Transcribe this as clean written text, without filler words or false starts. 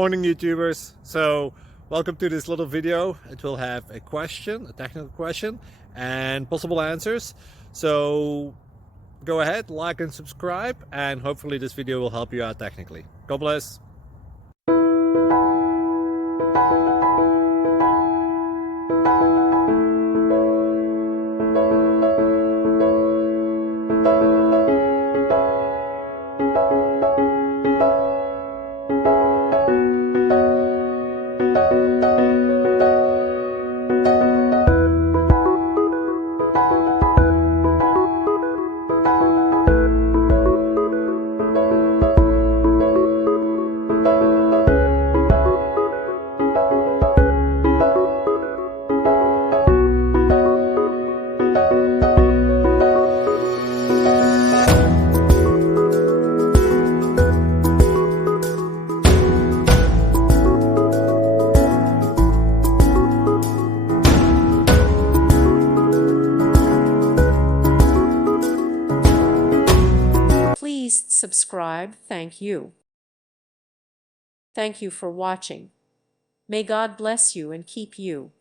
Morning YouTubers. So welcome to this little video. It will have a question, a technical question, and possible answers. So go ahead, like and subscribe, and hopefully this video will help you out technically. God bless. Please subscribe. Thank you. Thank you for watching. May God bless you and keep you.